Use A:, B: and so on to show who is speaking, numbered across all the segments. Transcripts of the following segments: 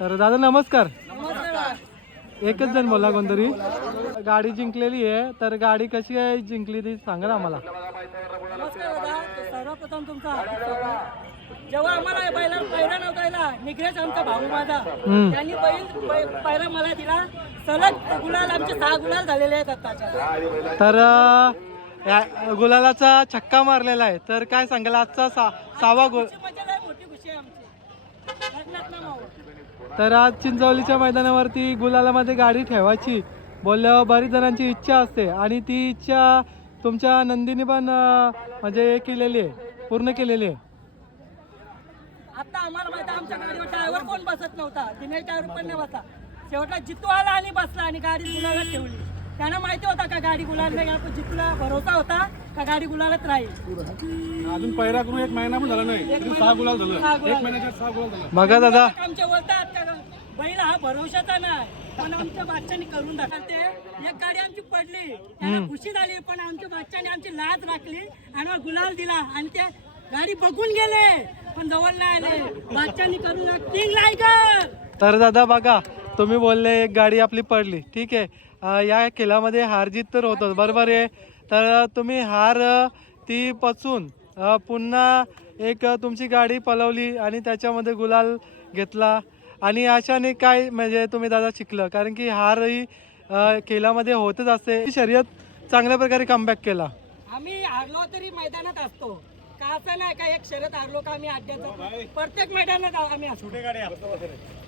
A: तर दादा नमस्कार. एकच जण बोला कोणतरी. गाडी जिंकलेली आहे तर गाडी कशी आहे जिंकली ती सांगा ना आम्हाला.
B: नमस्कार दादा सर्वप्रथम तुमचा. जेव्हा आम्हाला बैला पहिला नव्हता निघरेच आमचा भाऊ माझा. त्यांनी बैल पहिला मला दिला. सलग गुलाल आमचे सहा गुलाल झालेले आहेत आताच्या
A: तर या- गुलालाचा छक्का मारलेला आहे. तर काय सांगाल आजचा सा सहावा गोल
B: खुशी म्हणजे लय मोठी खुशी आहे आमची लग्नात ना माऊ.
A: तर आज चिंचवलीच्या मैदानावरती गुलालामध्ये गाडी ठेवायची. बोलल्यावर बरीच जणांची इच्छा असते आणि ती इच्छा तुमच्या नंदीने पण म्हणजे हे केलेली आहे पूर्ण केलेली आहे.
B: आता आम्हाला माहिती आमच्या गाडीवर ड्रायव्हर कोण बसत नव्हता. दिनेश ड्रायव्हर पण नाही बसला. शेवटला जितू आला आणि बसला आणि गाडी गुलाला ठेवली. त्यांना माहिती होता का गाडी गुलाल नाही जितूला भरोसा होता. का गाडी गुलालात राहील
C: अजून पैरा करून एक महिना पण झाला नाही. तरी सहा गुलाल झालं.
B: सहा गुलाल.
C: एक महिन्याच्या सहा गुलाल झालं.
A: बघा दादा.
B: आमच्या बोलतात का बैल हा भरोशाचा नाही. पण आमच्या बादशाने करून दाखवते. एक गाडी आमची पडली. त्यांना खुशी झाली. पण आमच्या बादशाने आमची लाज राखली आणि गुलाल दिला. आणि ते गाडी बघून गेले. पण जवळ नाही आले. बादशाने करून किंग लायकर
A: तर दादा बघा. तुम्ही बोलले एक गाडी आपली पडली. ठीक आहे. अं, या खेळामध्ये हार जीत तर होतं बरोबर आहे. तर तुम्ही हार ती पचून पुन्हा एक तुमची गाडी पलवली आणि त्याच्यामध्ये गुलाल घेतला. आणि अशाने काय म्हणजे तुम्ही दादा शिकलं? कारण की हार ही खेळामध्ये होतच असते. शर्यत चांगल्या प्रकारे कमबॅक केला.
B: आम्ही हारलो तरी मैदानात असतो. का असं नाही का एक शरद हारलो का आम्ही अड्ड्यात प्रत्येक मैदानात आम्ही असतो.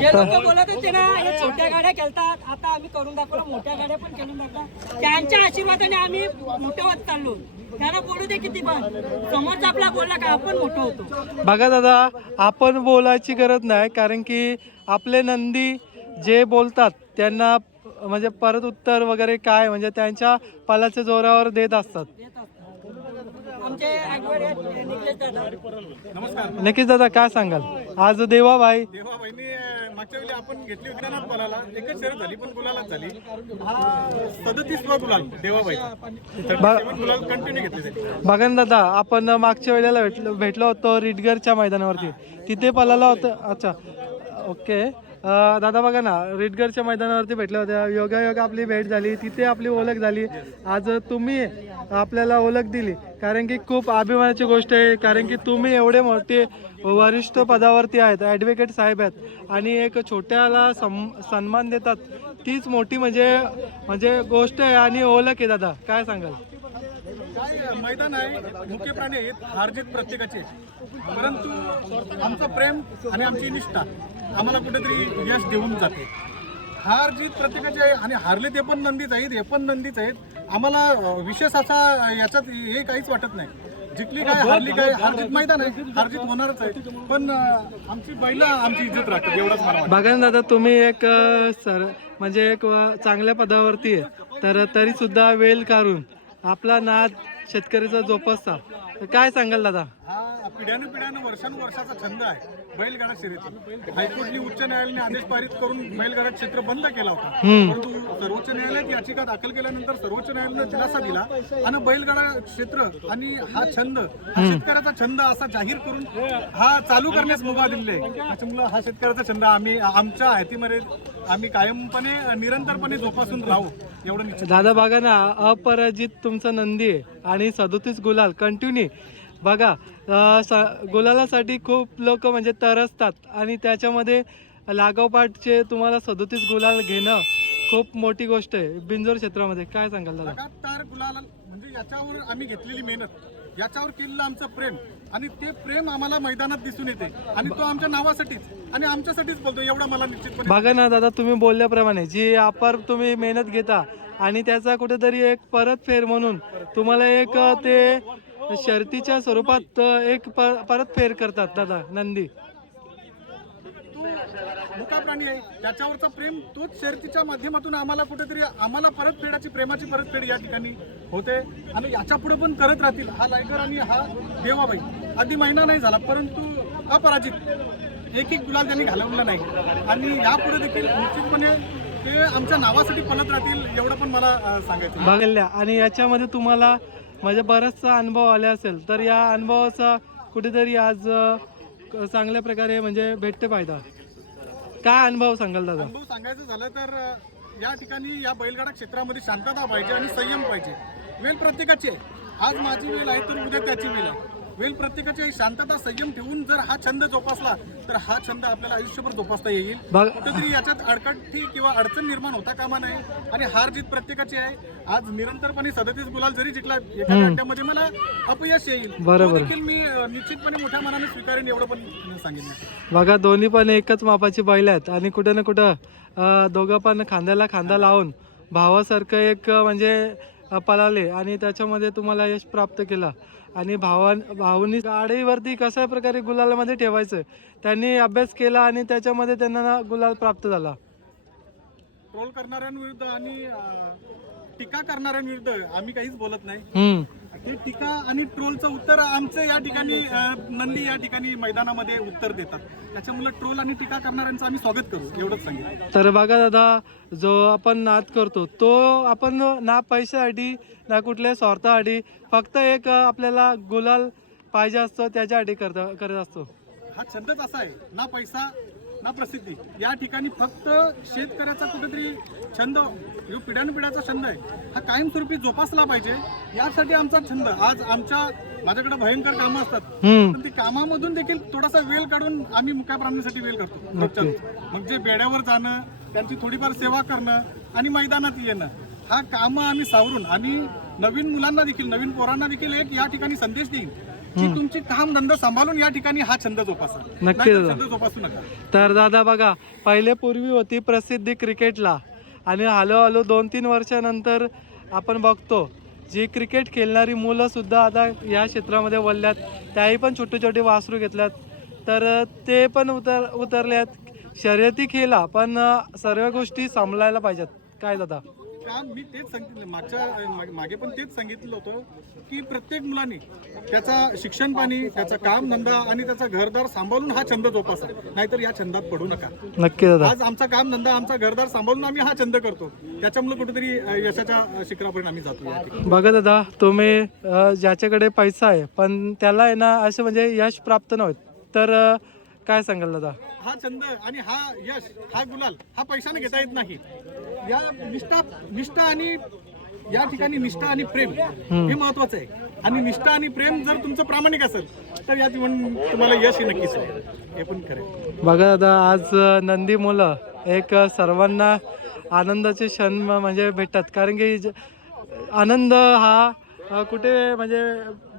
B: जे लोक बोलत होते ना हे छोट्या गाड्या खेळतात आता आम्ही करून दाखवलं मोठ्या गाड्या पण करून दाखवल्या त्यांच्या आशीर्वादाने आम्ही मोठे होत चाललो. त्यांना बोलू दे किती पण. समोरचा आपला बोलला का आपण मोठं होतो.
A: बघा दादा आपण बोलायची गरज नाही कारण की आपले नंदी जे बोलतात त्यांना म्हणजे परत उत्तर वगैरे काय म्हणजे त्यांच्या पालाच्या जोरावर देत असतात
B: देत असतो. आमचे ऍडव्हर्टाईज निघलेच दादा
C: नमस्कार
A: नक्कीच दादा. काय सांगाल? आज देवाबाई.
C: देवा बहिणी अं, मागच्या वेळी आपण घेतली होती ना एकच झाली पण गुलालाच झाली. हा सदतीसवा गुलाल देवाबाई.
A: बा-
C: गुलाल कंटिन्यू घेतले.
A: बघा ना दादा आपण मागच्या वेळेला भेटलो भेटलो होतो रिडगरच्या मैदानावरती. तिथे पलाला होतं अच्छा. ओके. दादा बघा ना रेडगरच्या मैदानावरती भेटल्या होत्या. योगा योगा आपली भेट झाली तिथे आपली ओळख झाली. आज तुम्ही आपल्याला ओळख दिली. कारण की खूप अभिमानाची गोष्ट आहे. कारण की तुम्ही एवढे मोठे वरिष्ठ पदावरती आहेत ॲडव्होकेट साहेब आहेत. आणि एक छोट्याला सम सन्मान देतात. तीच मोठी म्हणजे म्हणजे गोष्ट आहे आणि ओळख आहे दादा. काय सांगाल?
C: मैदान आहे मुख्य प्राणी आहेत हारजीत प्रत्येकाचे. परंतु आमचं प्रेम आणि आमची निष्ठा आम्हाला कुठेतरी यश देऊन जाते. हार जीत प्रत्येकाचे आहे आणि हारले ते पण नंदीच आहेत हे पण नंदीच आहेत. आम्हाला विशेष असा याच्यात हे काहीच वाटत नाही. जिंकली काय हारली काय हारजीत मैदान आहे हारजीत होणारच आहे. पण आमची बैला आमची इज्जत राखतात एवढंच मला वाटतं.
A: बघा ना दादा तुम्ही एक अ, सर म्हणजे एक अ, चांगल्या पदावरती आहे. तर तरी सुद्धा वेल काढून आपला नाद शेतकरीचा जोपासता. तर काय सांगाल दादा?
C: हा पिढ्यानं पिढ्यानं वर्षानुवर्षाचा छंद आहे. बैलगाडा शर्यती. हायकोर्टने उच्च न्यायालयाने आदेश पारित करून बैलगाडा क्षेत्र बंद केला होता. परंतु सर्वोच्च न्यायालयात याचिका दाखल केल्यानंतर सर्वोच्च न्यायालयाने दिलासा दिला आणि बैलगाडा क्षेत्र आणि हा छंद हा शेतकऱ्याचा छंद असा जाहीर करून हा चालू करण्यास मुभा दिलेला आहे त्याच्यामुळे हा शेतकऱ्याचा छंद आम्ही आमच्या हातीमध्ये आम्ही कायमपणे निरंतरपणे जोपासून राहू एवढं
A: दादा बघा ना अपराजित तुमचा नंदी आहे आणि सदोतीस गुलाल कंटिन्यू बघा स- गुलालासाठी खूप लोक म्हणजे तरसतात आणि त्याच्यामध्ये लागोपाठचे तुम्हाला सदोतीस गुलाल घेणं खूप मोठी गोष्ट आहे. बिंजोर क्षेत्रामध्ये काय सांगाल दादा?
C: लगातार गुलाल म्हणजे याच्यावर आम्ही घेतलेली मेहनत. याच्यावर केलेलं आमचं प्रेम. आणि ते प्रेम आम्हाला मैदानात दिसून येते. आणि तो आमच्या नावासाठीच. आणि आमच्यासाठीच बोलतो एवढा मला निश्चितपणे
A: बघा ना दादा तुम्ही बोलल्याप्रमाणे जी अपार तुम्ही मेहनत घेता आणि त्याचा कुठेतरी एक परत फेर म्हणून तुम्हाला एक अ, ते शर्तीच्या स्वरूपात एक परत फेर करतात दादा नंदी.
C: मुका प्राणी आहे. त्याच्यावरचा प्रेम तोच शर्यतीच्या माध्यमातून आम्हाला कुठेतरी आम्हाला परत फेडाची प्रेमाची परतफेड या ठिकाणी होते. आणि याच्यापुढे पण करत राहतील. हा लायकर आणि हा देवाबाई. आधी महिना नाही झाला परंतु अपराजित. एक एक गुलाल त्यांनी घालवला नाही. आणि यापुढे देखील निश्चितपणे ते आमच्या नावासाठी पलत राहतील एवढं पण मला सांगायचं.
A: बघल्या आणि याच्यामध्ये तुम्हाला म्हणजे बराचसा अनुभव आला असेल तर या अनुभवाचा कुठेतरी आज क- चांगल्या प्रकारे म्हणजे भेटते फायदा. काय अनुभव सांगाल दादा?
C: अनुभव सांगायचं झालं तर या ठिकाणी या बैलगाडा क्षेत्रामध्ये शांतता पाहिजे आणि संयम पाहिजे. वेळ प्रत्येकाची. आहे आज माझी वेळ आहे तर उद्या त्याची वेळ आहे. वेळ प्रत्येकाची. शांतता संयम ठेवून जर हा छंद जोपासला तर हा छंद आपल्याला आयुष्यभर जोपासता येईल.
A: बघ
C: कुठेतरी याच्यात अडकटी किंवा अडचण निर्माण होता कामा नये आणि हार जीत प्रत्येकाची आहे. आज निरंतरपणे सदतीस गुलाल जरी जिंकला एखाद्या अड्ड्यामध्ये मला अपयश येईल.
A: बरोबर.
C: देखील मी निश्चितपणे मोठ्या मनाने स्वीकारेन एवढं पण सांगितलं.
A: बघा दोन्ही पण एकच मापाची बैल आहेत आणि कुठं ना कुठं दोघं पण खांद्याला खांदा लावून भावासारखं एक म्हणजे पळाले आणि त्याच्यामध्ये तुम्हाला यश प्राप्त केलं. आणि भावा भाऊनी गाडीवरती कशा प्रकारे गुलालामध्ये ठेवायचं त्यांनी अभ्यास केला आणि त्याच्यामध्ये त्यांना गुलाल प्राप्त झाला.
C: ट्रोल करणाऱ्यांविरुद्ध आणि अं, टीका करणाऱ्यांविरुद्ध आम्ही काहीच बोलत नाही.
A: हम्म.
C: हे टीका आणि ट्रोलचं उत्तर आमचं या ठिकाणी नंदी या ठिकाणी मैदानामध्ये उत्तर देतात. त्याच्यामुळे ट्रोल आणि टीका करणाऱ्यांचं आम्ही स्वागत करू एवढंच सांगितलं.
A: तर बघा दादा जो आपण नाद करतो तो आपण ना पैशासाठी ना कुठल्या स्वार्थासाठी फक्त एक आपल्याला गुलाल पाहिजे असतो त्याच्यासाठी करता करत असतो.
C: हा छंदच असा आहे ना पैसा ना प्रसिद्धी. या ठिकाणी फक्त शेतकऱ्याचा कुठेतरी छंद जो पिढ्यानपिढ्याचा छंद आहे हा कायमस्वरूपी जोपासला पाहिजे. यासाठी आमचा छंद. आज आमच्या माझ्याकडे भयंकर कामं असतात. पण ते कामामधून देखील थोडासा वेळ काढून आम्ही मुक्या प्राण्यासाठी वेळ करतो. मग जे बेड्यावर जाणं त्यांची थोडीफार सेवा करणं आणि मैदानात येणं हा कामं आम्ही सावरून आम्ही नवीन मुलांना देखील नवीन पोरांना देखील एक या ठिकाणी संदेश देईन. की तुमची काम धंदा सांभाळून या ठिकाणी हा छंद जोपासा.
A: नक्की
C: नाहीतर
A: दादा.
C: छंद जोपासू नका.
A: तर दादा बघा पहिले पूर्वी होती प्रसिद्धी क्रिकेटला. आणि हळूहळू दोन तीन वर्षानंतर आपण बघतो जी क्रिकेट खेळणारी मुलं सुद्धा आता या क्षेत्रामध्ये वळल्यात. त्याही पण छोटे छोटे वासरू घेतल्यात. तर ते पण उतर उतरल्यात. शर्यती खेळा पण सर्व गोष्टी सांभाळायला पाहिजेत. काय दादा?
C: काम मी तेच सांगितलं मागच्या मागे- पण तेच सांगितलं होतं की प्रत्येक मुलाने त्याचा शिक्षण पाणी त्याचा काम धंदा आणि त्याचा घरदार सांभाळून हा छंद जोपासा. नाहीतर या छंदात पडू नका.
A: नक्की दादा.
C: आज आमचा काम धंदा आमचा घरदार सांभाळून आम्ही हा छंद करतो. त्याच्यामुळे कुठेतरी यशाच्या शिखरापर्यंत आम्ही जातो या ठिकाणी.
A: बघा दादा तुम्ही अ, ज्याच्याकडे पैसा आहे पण त्याला आहे ना असं म्हणजे यश प्राप्त नव्हत तर अ, काय सांगाल दादा?
C: हा छंद आणि हा यश हा गुलाल हा पैशाने घेता येत नाही. या निष्ठा निष्ठा आणि या ठिकाणी निष्ठा आणि प्रेम हे महत्वाचं आहे. आणि निष्ठा आणि प्रेम जर तुमचं प्रामाणिक असेल तर या जीवन तुम्हाला यश हे नक्कीच हे पण खरं.
A: बघा दादा आज नंदी मुलं एक सर्वांना आनंदाचे क्षण म्हणजे भेटतात. कारण की आनंद हा कुठे म्हणजे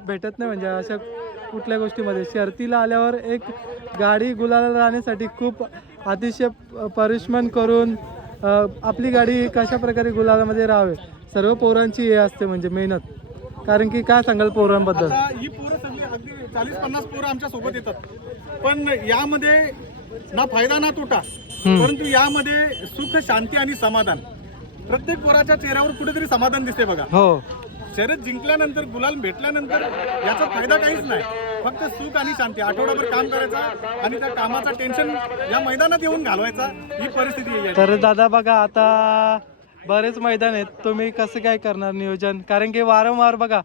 A: भेटत नाही म्हणजे अशा कुठल्या गोष्टीमध्ये? शर्तीला आल्यावर एक गाडी गुलाला राहण्यासाठी खूप अतिशय परिश्रम करून आपली गाडी कशा प्रकारे गुलालामध्ये राहावे? सर्व पोरांची हे असते म्हणजे मेहनत. कारण की काय सांगाल पोरांबद्दल?
C: ही पोरं सगळी अगदी चाळीस पन्नास पोरं आमच्यासोबत येतात. पण यामध्ये ना फायदा ना तोटा. परंतु यामध्ये सुख शांती आणि समाधान. प्रत्येक पोराच्या चेहऱ्यावर कुठेतरी समाधान दिसते बघा.
A: हो.
C: शर्यत जिंकल्यानंतर गुलाल भेटल्यानंतर याचा फायदा काहीच नाही. फक्त सुख आणि शांती. आठवडाभर काम करायचा आणि त्या कामाचा टेन्शन या मैदानात येऊन घालवायचा. ही परिस्थिती आहे.
A: तर दादा बघा आता बरेच मैदान आहेत. तुम्ही कसं काय करणार नियोजन? कारण की वारंवार बघा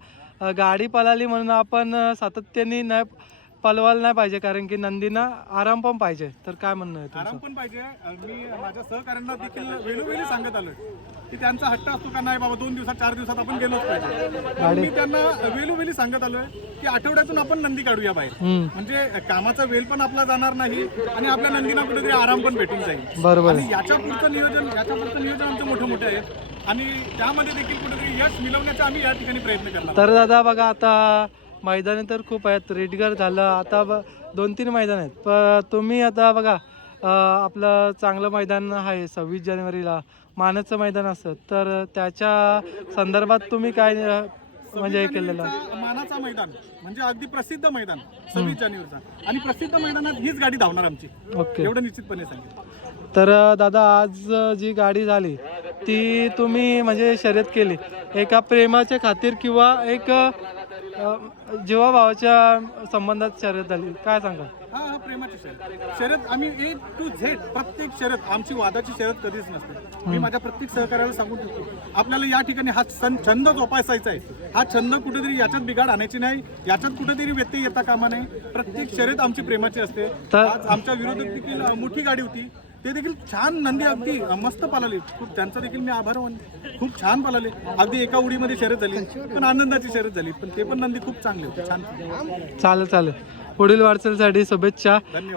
A: गाडी पळाली म्हणून आपण सातत्याने न पलवायला नाही पाहिजे कारण की नंदीना आराम पण पाहिजे. तर काय म्हणणं आहे
C: आराम
A: तुमचं?
C: पण पाहिजे. मी माझ्या सहकाऱ्यांना देखील वेळोवेळी सांगत आलोय की त्यांचा हट्ट असतो का नाही बाबा दोन दिवसात चार दिवसात आपण गेलोच पाहिजे. मी त्यांना वेळोवेळी सांगत आलोय की आठवड्यातून आपण नंदी काढूया बाहेर.
A: हम्म,
C: म्हणजे कामाचा वेळ पण आपला जाणार नाही आणि आपल्या नंदीना कुठेतरी आराम पण भेटून जाईल.
A: बरोबर.
C: आणि याच्या पुढचं नियोजन याच्या पुढचं नियोजन आमचं मोठं मोठं आहे. आणि त्यामध्ये देखील कुठेतरी यश मिळवण्याचा आम्ही या ठिकाणी प्रयत्न करणार.
A: तर दादा बघा आता मैदाने तर खूप आहेत. रेडगर झालं आता ब- दोन तीन मैदान आहेत. प तुम्ही आता बघा आपलं चांगलं मैदान आहे सव्वीस जानेवारीला. मानाचं मैदान असतं तर त्याच्या संदर्भात तुम्ही काय म्हणजे हे केलेलं
C: मानाचा मैदान म्हणजे अगदी प्रसिद्ध मैदान सव्वीस जानेवारीचा. आणि प्रसिद्ध मैदानात हीच गाडी धावणार आमची.
A: ओके.
C: एवढं निश्चितपणे सांगितलं.
A: तर दादा आज जी गाडी झाली ती तुम्ही म्हणजे शर्यत केली. एका प्रेमाच्या खातीर किंवा एक अं, जीवाभावाच्या संबंधात शर्यत झाली काय सांगा
C: हा हा प्रेमाची शर्यत शर्यत आम्ही ए टू झेड प्रत्येक शर्यत आमची वादाची शर्यत कधीच नसते. मी माझ्या प्रत्येक सहकार्याला सांगून ठेवतो. आपल्याला या ठिकाणी हा सण छंद जोपासायचा आहे. हा छंद कुठेतरी याच्यात बिघाड आणायची नाही. याच्यात कुठेतरी व्यत्यय येता कामा नाही प्रत्येक शर्यत आमची प्रेमाची असते. आज आमच्या विरोधात देखील मोठी गाडी होती. ते देखील छान नंदी अगदी मस्त पालाले खूप त्यांचा देखील मी आभार मानतो. खूप छान पालाले अगदी एका उडीमध्ये शर्यत झाली पण आनंदाची शर्यत झाली पण ते पण नंदी खूप चांगले होते. छान.
A: चालेल चालेल. पुढील वाटचालीसाठी शुभेच्छा.
C: धन्यवाद.